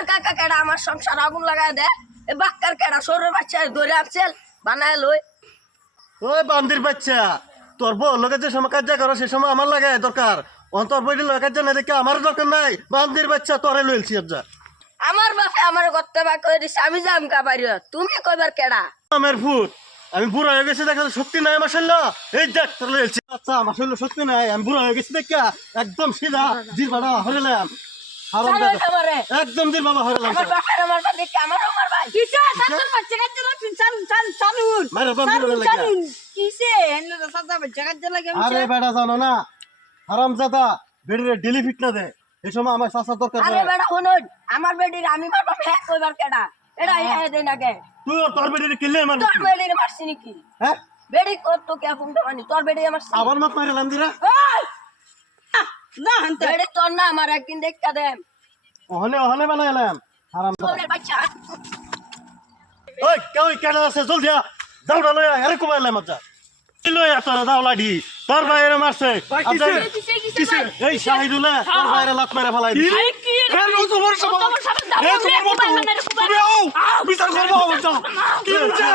আমার কাকা কেডা আমার সংসার আগুন লাগায় দে এ বাক্কার কেডা সরের বাচ্চা ধরে আনছেন বানায় লই ওই বান্দির বাচ্চা তোর বউ লগে যে সময় কাজ করো সে সময় আমার লাগে দরকার অন্তর বইটি লগে কাজ না দেখে আমার দরকার নাই বান্দির বাচ্চা তোরে লইলছি যা আমার বাপে আমার করতে বা কই দিছে আমি যাম কা বাইরে তুমি কইবার কেডা আমার ভূত আমি বুড়া হয়ে গেছি দেখা শক্তি নাই আমার শরীর এই দেখ তোর লইলছি আচ্ছা আমার শরীর শক্তি নাই আমি বুড়া হয়ে গেছি দেখা একদম সিধা জিরবাড়া হইলাম হারাম চালো দাদা একেবারে একদম জিরবাড়া হইলাম আমার বাপের আমার বাপ দেখে আমার আমার ভাই কিসে সাতর বাচ্চা কাচ্চা লাগছেন চালুন মাইরে বান্দির লাগে চালুন কিসে এনে তো সাতর বাচ্চা কাচ্চা লাগে আরে বেটা জানো না হারাম জাদা বেড়ে ডেলি ফিট না দে এই সময় আমার চাষা দরকার আরে বেটা শুনুন আমার বেটির আমি মারব হ্যাঁ কইবার কেডা এডা ইয়া দেই না কে তুই তোর বেড়ে কিনলে মানে তোর বেটির মারছি নাকি হ্যাঁ বেটি কত কে ফোনটা মানি তোর বেটি আমার আবার মাত মারিলাম দিরা ওই না হানতে বেটি তোর না আমার একদিন দেখা দেন ওহনে বানাইলাম হারাম জাদা তোর বাচ্চা ওই কই কেডা আছে জলদি আ দাউড়া লয়া আরে কুমাইলাম মজা লয়া তোর দাউলাডি তোর বাইরে মারছে কিসে এই শাহিদুল্লাহ তোর বাইরে লাত মেরে ফেলাই দিছে আরে কি এ নো তোমার সব এ তোমার মত তুমি আও বিচার করব বাচ্চা কি হইছে